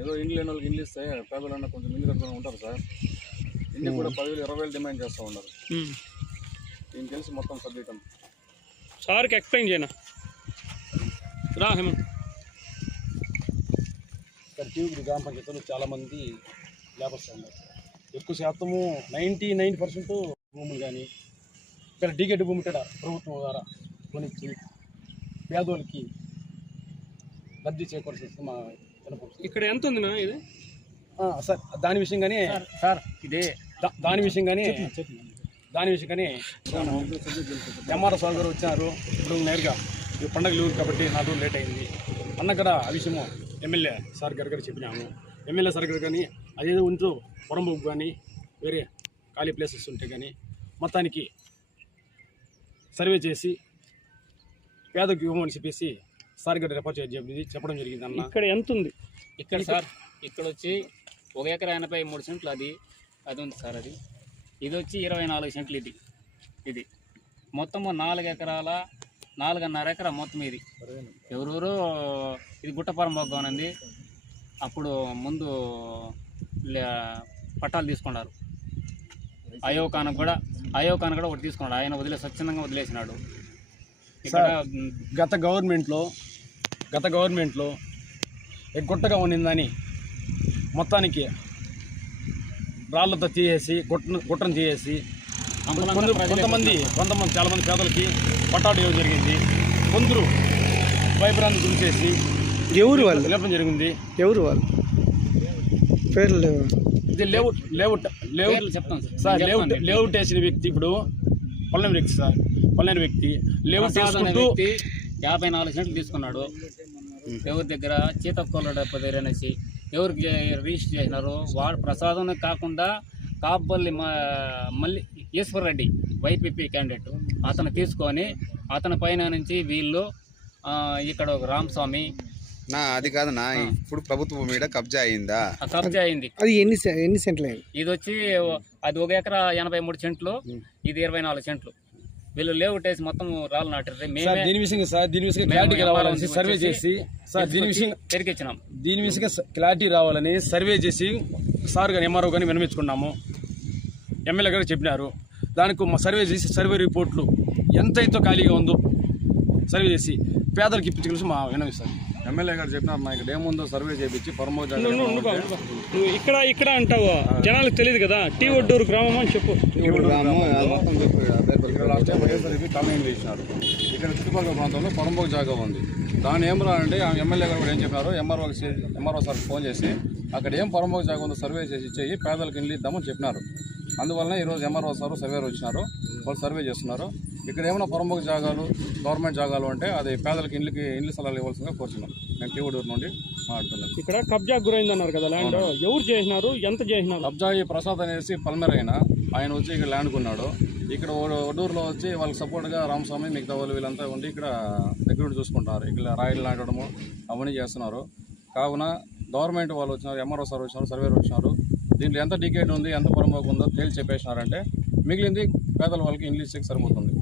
ఏదో ఇండ్లు లేని వాళ్ళకి ఇండ్లు ఇస్తే పేదలన్నా కొంచెం ఇల్లు కట్టుకొని ఉంటారు సార్. ఇంటికి కూడా 10,000 20,000 డిమాండ్ చేస్తూ ఉన్నారు. దీనికి తెలిసి మొత్తం సబ్జెక్ట్ సార్కి ఎక్స్ప్లెయిన్ చేయనా రా హేమంత్. ఇక్కడ టీవీ గ్రామ పంచాయతీలో చాలామంది లేబర్స్ ఉన్నారు. ఎక్కువ శాతము 99% భూములు కానీ ఇక్కడ డీకేట్ భూమి ఇక్కడ ప్రభుత్వం ద్వారా కొనిచ్చి పేదోళ్ళకి లబ్ధి చేకూర్చేసి మా ఇక్కడ ఎంత ఉందినా ఇది సార్ దాని విషయంగానే సార్ ఇదే దాని విషయంగానే ఎంఆర్ఓ సార్ గారు వచ్చారు. ఇప్పుడు నేరుగా పండగ లేవు కాబట్టి 4 రోజులు లేట్ అయింది అన్న కూడా ఆ విషయము ఎమ్మెల్యే సార్ గారు చెప్పినాము. ఎమ్మెల్యే సార్ గారు కానీ అదేదో ఉంటూ పొరంబోకు కానీ వేరే ఖాళీ ప్లేసెస్ ఉంటే కానీ మొత్తానికి సర్వే చేసి పేదకు ఇవ్వమని చెప్పేసి సార్ గారు రిపోర్ట్ చెప్పడం జరిగింది అన్న. ఇక్కడ ఎంత ఉంది? ఇక్కడ సార్ ఇక్కడ వచ్చి 1 ఎకరా 83 సెంట్లు అది ఉంది సార్. ఇది వచ్చి 24 సెంట్లు ఇది మొత్తము 4 ఎకరాల 4.5 ఎకరా మొత్తం ఇది. ఎవరెవరో ఇది గుట్టపురం బాగుంది. అప్పుడు ముందు పట్టాలు తీసుకున్నారు. అయోకాన్ కూడా ఒకటి తీసుకున్నాడు. ఆయన స్వచ్ఛందంగా వదిలేసినాడు. గత గవర్నమెంట్లో గుట్టగా ఉండిందని మొత్తానికి రాళ్లతో తీసేసి గుట్టను తీసేసి కొంతమంది చాలామంది పేదలకి పట్టాలు ఇవ్వడం జరిగింది. కొందరు భయభ్రాంతి గురిచేసి ఎవరు వాళ్ళు లేపడం జరిగింది. ఎవరు వాళ్ళు పేర్లు లేవు. ఇది లేఅవుట్ చెప్తాను సార్. లేఅవుట్ వేసిన వ్యక్తి ఇప్పుడు పల్లెని వ్యక్తి లేఅవుట్ వేసుకుంటూ 54 సెంట్లు తీసుకున్నాడు. ఎవరి దగ్గర చీతకోళ్ళ దగ్గర అనేసి ఎవరికి రిజిస్టర్ చేసినారు. వాడు ప్రసాదం కాకుండా కాపల్లి మళ్ళీ ఈశ్వర్ రెడ్డి వైపీపీ క్యాండిడేట్ అతను తీసుకొని అతని పైన నుంచి వీళ్ళు ఇక్కడ ఒక రామస్వామి అది కాదన్నా. ఇప్పుడు ప్రభుత్వం మీద కబ్జా అయిందా? కబ్జా అయింది. అది ఎన్ని సెంట్లు? ఇది వచ్చి అది 1 ఎకరా 83 సెంట్లు, ఇది 24 సెంట్లు. వీళ్ళు లేఅవుట్ వేసి మొత్తం రాళ్ళు నాటారు. దీని విషయంగా క్లారిటీ రావాలని సర్వే చేసి పెరిగిచ్చినాం. దీని విషయంగా క్లారిటీ రావాలని సర్వే చేసి సార్ గారు ఎంఆర్ఓ కానీ విన్నవించుకున్నాము. ఎమ్మెల్యే గారు చెప్పినారు. దానికి సర్వే చేసి సర్వే రిపోర్ట్లు ఎంతైతే ఖాళీగా ఉందో సర్వే చేసి పేదలకు ఇప్పించగలిసి మా విన్నవిస్తారు. ఎమ్మెల్యే గారు చెప్పినారు. మా ఇక్కడ ఏముందో సర్వే చేయించి నువ్వు ఇక్కడ అంటావు, జనాలకు తెలియదు కదా. టీ ఒడ్డూరు గ్రామం అని చెప్పు. కాలనీలు ఇచ్చినారు. ఇక్కడ చుట్టుపక్కల ప్రాంతంలో పొరంబోకు జాగా ఉంది. దాని ఏం రానండి ఎమ్మెల్యే గారు కూడా ఏం చెప్పారు, ఎంఆర్ఓ సార్ ఫోన్ చేసి అక్కడ ఏం పొరంబోకు జాగా ఉందో సర్వే చేసి ఇచ్చేయి పేదలకు ఇల్లు ఇద్దామని చెప్పినారు. అందువల్ల ఈరోజు ఎంఆర్ఓ సార్ సర్వేరు వచ్చినారు. వాళ్ళు సర్వే చేస్తున్నారు. ఇక్కడ ఏమైనా పొరంబోకు జాగాలు గవర్నమెంట్ జాగాలు అంటే అది పేదలకు ఇల్లు స్థలాలు ఇవ్వాల్సిందిగా కోరుతున్నాం. నేను టీవూడూరు నుండి మాట్లాడుతున్నాను. ఇక్కడ కబ్జా గురైందన్నారు కదా ల్యాండ్, ఎవరు చేసినారు, ఎంత చేసినారు? కబ్జా ప్రసాద్ అనేసి పల్మేర్ ఆయన వచ్చి ఇక్కడ ల్యాండ్ కొన్నాడు. ఇక్కడ ఒడూరులో వచ్చి వాళ్ళకి సపోర్ట్గా రామస్వామి మిగతా వాళ్ళు వీళ్ళంతా ఉండి ఇక్కడ దగ్గర చూసుకుంటున్నారు. ఇక్కడ రాయిలు నాటడము అవన్నీ చేస్తున్నారు. కావున గవర్నమెంట్ వాళ్ళు వచ్చినారు, ఎంఆర్ఓ సార్ వచ్చినారు, సర్వేర్ వచ్చినారు. దీంట్లో ఎంత డికేట్ ఉంది, ఎంత పొరంబోకు ఉందో తేల్చి చెప్పేసినారంటే మిగిలింది పేదల వాళ్ళకి ఇంగ్లీష్ చెక్ సరిపోతుంది.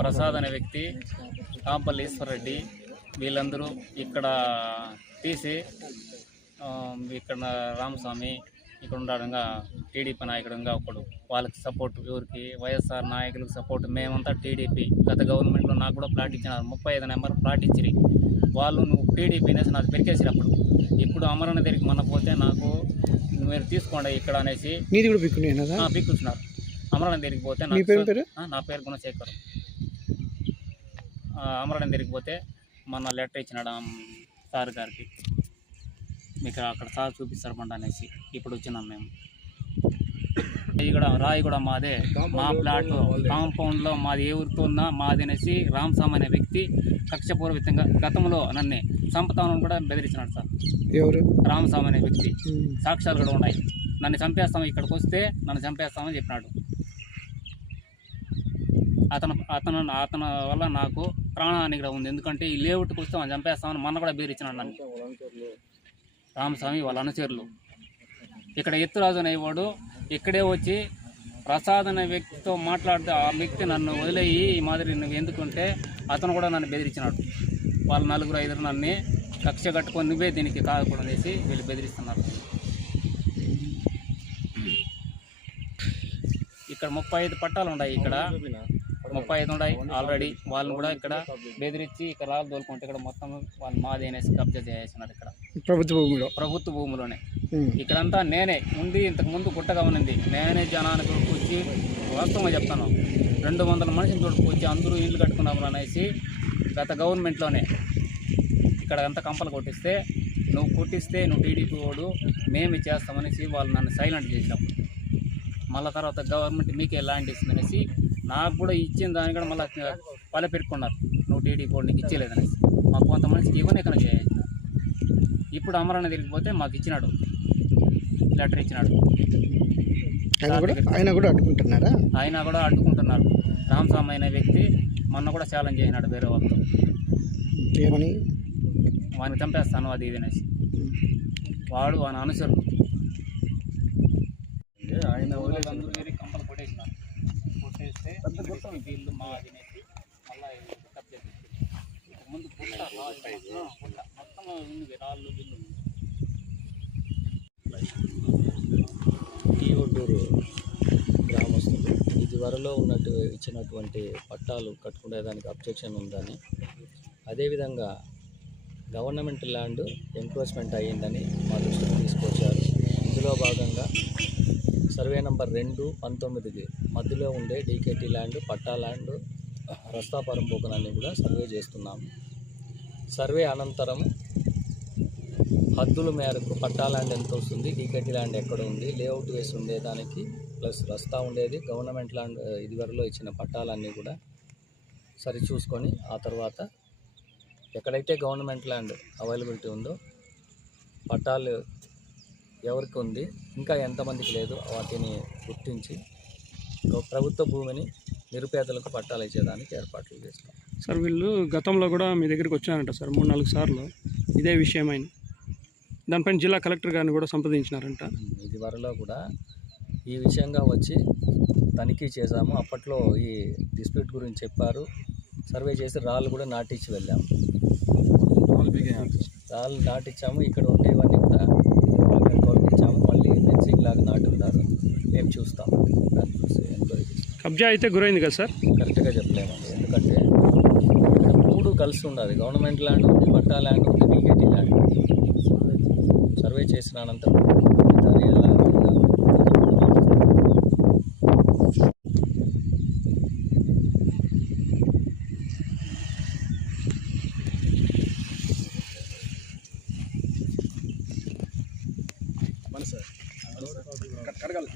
ప్రసాద్ అనే వ్యక్తి, కాంపల్లి ఈశ్వర్ రెడ్డి వీళ్ళందరూ ఇక్కడ తీసి ఇక్కడ రామస్వామి ఇక్కడ ఉండడంగా టీడీపీ నాయకుడుగా ఒకడు వాళ్ళకి సపోర్ట్, ఎవరికి వైఎస్ఆర్ నాయకులకు సపోర్ట్. మేమంతా టీడీపీ. గత గవర్నమెంట్లో నాకు కూడా ప్లాట్ ఇచ్చినారు. 35 నెంబర్ ప్లాట్ ఇచ్చిరి. వాళ్ళు నువ్వు టీడీపీ అనేసి నాకు పెరికేసినప్పుడు ఇప్పుడు అమరణ దగ్గరికి మొన్న పోతే నాకు మీరు తీసుకోండి ఇక్కడ అనేసి పిక్కుతున్నారు. అమరణ దగ్గరికి పోతే నా పేరు గుణశేఖర్. అమరణ దగ్గరికి పోతే మొన్న లెటర్ ఇచ్చినాడు సార్ గారికి, మీకు అక్కడ సార్ చూపిస్తారు పంట అనేసి ఇప్పుడు వచ్చినాం మేము. రాయి కూడా మాదే, మా ప్లాట్ కాంపౌండ్లో మాది ఏ ఊరితో ఉన్నా మాది అనేసి రామస్వామి అనే వ్యక్తి కక్షపూర్వకంగా గతంలో నన్ను చంపుతామని కూడా బెదిరించినాడు సార్. ఎవరు? రామస్వామి అనే వ్యక్తి. సాక్ష్యాలు కూడా ఉన్నాయి. నన్ను చంపేస్తాము, ఇక్కడికి వస్తే నన్ను చంపేస్తామని చెప్పినాడు. అతను వల్ల నాకు ప్రాణహాని కూడా ఉంది. ఎందుకంటే ఈ లేఅవుట్కి వస్తే మనం చంపేస్తామని మొన్న కూడా బెదిరించినాడు నన్ను రామస్వామి వాళ్ళ అనుచరులు. ఇక్కడ ఎత్తురాజు అనేవాడు ఇక్కడే వచ్చి ప్రసాద్ అనే వ్యక్తితో మాట్లాడితే ఆ వ్యక్తి నన్ను వదిలేయి ఈ మాదిరి నువ్వు ఎందుకుంటే అతను కూడా నన్ను బెదిరించినాడు. వాళ్ళు 4-5 నన్ను కక్ష కట్టుకొని నువ్వే దీనికి కాకూడదు అనేసి వీళ్ళు బెదిరిస్తున్నారు. ఇక్కడ 35 పట్టాలు ఉన్నాయి. ఇక్కడ 35 ఉన్నాయి ఆల్రెడీ. వాళ్ళని కూడా ఇక్కడ బెదిరించి ఇక్కడ రాళ్ళు తోలుకుంటే ఇక్కడ మొత్తం వాళ్ళు మాది అనేసి కబ్జా చేస్తున్నారు. ఇక్కడ ప్రభుత్వ భూమిలోనే ఇక్కడంతా నేనే ఉండి ఇంతకు ముందు గుట్టగా ఉన్నది. నేనే జనానికి వచ్చి వాస్తవంగా చెప్తాను 200 మనుషులు తోడుకొచ్చి అందరూ ఇల్లు కట్టుకున్నాము అనేసి గత గవర్నమెంట్లోనే ఇక్కడ అంతా కంపలు కొట్టిస్తే నువ్వు టీడీపీ వాడు మేము చేస్తామనేసి వాళ్ళు నన్ను సైలెంట్ చేసినాం. మళ్ళీ తర్వాత గవర్నమెంట్ మీకే ల్యాండ్ ఇస్తుందనేసి నాకు కూడా ఇచ్చిన దాన్ని కూడా మళ్ళీ పల్లె పెట్టుకున్నారు. నువ్వు టీడీపీ వాడు నీకు ఇచ్చేలేదనేసి మాకు కొంత మనిషికి ఇవ్వనే కనుక చేయాలి. ఇప్పుడు అమరణ తిరిగిపోతే మాకు ఇచ్చినాడు, లెటర్ ఇచ్చినాడు. ఆయన కూడా అడ్డుకుంటున్నారు. రామస్వామి అనే వ్యక్తి మొన్న కూడా ఛాలెంజ్ చేసినాడు వేరే వాళ్ళతో, ఏమని వాడిని చంపేస్తాను అది ఇది అనేసి. వాడు వాని అనుసరుడు ఆయన అందరూ వేరే కంపలు కొట్టేసినారు. కొట్టేస్తే వీళ్ళు మా తినేసి మళ్ళీ కబ్జా ముందు మొత్తం ఉంది రాళ్ళు వీళ్ళు. టీ ఒడ్డూరు గ్రామస్తులు ఇదివరలో ఇచ్చినటువంటి పట్టాలు కట్టుకునేదానికి అబ్జెక్షన్ ఉందని, అదేవిధంగా గవర్నమెంట్ ల్యాండ్ ఎంక్రోచ్మెంట్ అయ్యిందని మా దృష్టికి తీసుకొచ్చారు. ఇందులో భాగంగా సర్వే నంబర్ 2/19కి మధ్యలో ఉండే డీకేటీ ల్యాండ్, పట్టా ల్యాండ్, రస్తాపురం పోకనన్నీ కూడా సర్వే చేస్తున్నాము. సర్వే అనంతరం హద్దుల మేరకు పట్టా ల్యాండ్ ఎంత వస్తుంది, డీకేటీ ల్యాండ్ ఎక్కడ ఉంది, లేఅవుట్ వేసి ఉండేదానికి ప్లస్ రస్తా ఉండేది, గవర్నమెంట్ ల్యాండ్ ఇదివరలో ఇచ్చిన పట్టాలన్నీ కూడా సరి చూసుకొని ఆ తర్వాత ఎక్కడైతే గవర్నమెంట్ ల్యాండ్ అవైలబిలిటీ ఉందో పట్టాలు ఎవరికి ఉంది, ఇంకా ఎంతమందికి లేదు వాటిని గుర్తించి ప్రభుత్వ భూమిని నిరుపేదలకు పట్టాలు ఇచ్చేదానికి ఏర్పాట్లు చేస్తాం. సార్ వీళ్ళు గతంలో కూడా మీ దగ్గరికి వచ్చారంట సార్ 3-4 సార్లు ఇదే విషయమైన. దానిపైన జిల్లా కలెక్టర్ గారిని కూడా సంప్రదించినారంట. ఇదివరలో కూడా ఈ విషయంగా వచ్చి తనిఖీ చేశాము. అప్పట్లో ఈ డిస్ప్యూట్ గురించి చెప్పారు. సర్వే చేసి రాళ్ళు కూడా నాటించి వెళ్ళాము. రాళ్ళు నాటించాము. ఇక్కడ ఉండేవన్నీ కూడా తొలగించాము. మళ్ళీ ఫెన్సింగ్ లాగా నాటి ఉన్నారు. మేము చూస్తాము, దాన్ని చూసి ఎంక్వైరీ చేస్తాం. కబ్జా అయితే గురైంది కదా సార్? కరెక్ట్గా చెప్పలేమండి. ఎందుకంటే ఇక్కడ 3 కలిసి ఉన్నది. గవర్నమెంట్ ల్యాండ్ ఉంది, పట్టా ల్యాండ్ ఉంది, డీకేటీ ల్యాండ్. సర్వే చేసిన అనంతరం దాని ఎలా కడగాలి.